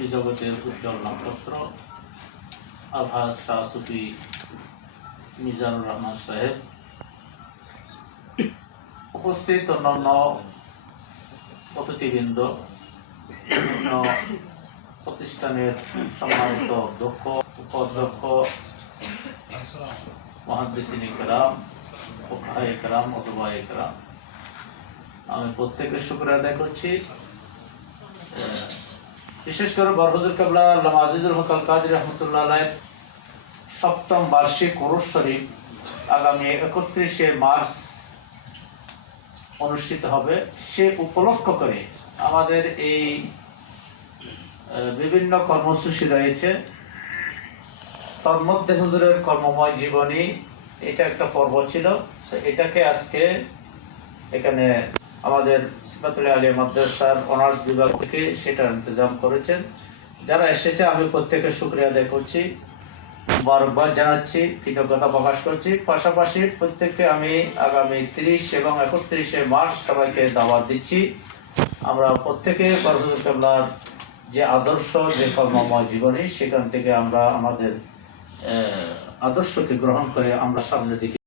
সুফি জগতের উজ্জ্বল নক্ষত্র আলহাজ শাহ সুফি মিজানুর রহমান সাহেব, উপস্থিত অন্যান্য অতিথিবৃন্দ, বিভিন্ন প্রতিষ্ঠানের সম্মানিত অধ্যক্ষ, উপাধ্যক্ষ, মুহাদ্দিসিন ইকরাম, ফুকাহা ইকরাম, উলামা ইকরাম, আমি প্রত্যেকের শুকরিয়া আদায় করছি। বিশেষ করে বরহুজুর কেবলা আল্লামা আজিজুল হক আল কাদরী রাহমাতুল্লাহ আলাইহির ৭ম বার্ষিক উরুস শরীফ আগামী ৩১শে মার্চ অনুষ্ঠিত হবে। সে উপলক্ষ করে আমাদের এই বিভিন্ন কর্মসূচি রয়েছে। তার মধ্যে হুজুরের কর্মময় জীবনী এটা একটা পর্ব ছিল। এটাকে আজকে এখানে আমাদের সিফাতুল আলিয়া মাদ্রাসার অনার্স বিভাগ থেকে সেটার ইন্তজাম করেছেন। যারা এসেছে আমি প্রত্যেকের শুকরিয়া আদায় করছি, মুবারকবাদ জানাচ্ছি, কৃতজ্ঞতা প্রকাশ করছি। পাশাপাশি প্রত্যেককে আমি আগামী 30 এবং 31শে মার্চ সবাইকে দাওয়াত দিচ্ছি। আমরা প্রত্যেকে বরহুজুর কেবলার যে আদর্শ, যে কর্মময় জীবনী, সেখান থেকে আমরা আমাদের আদর্শকে গ্রহণ করে আমরা সামনের দিকে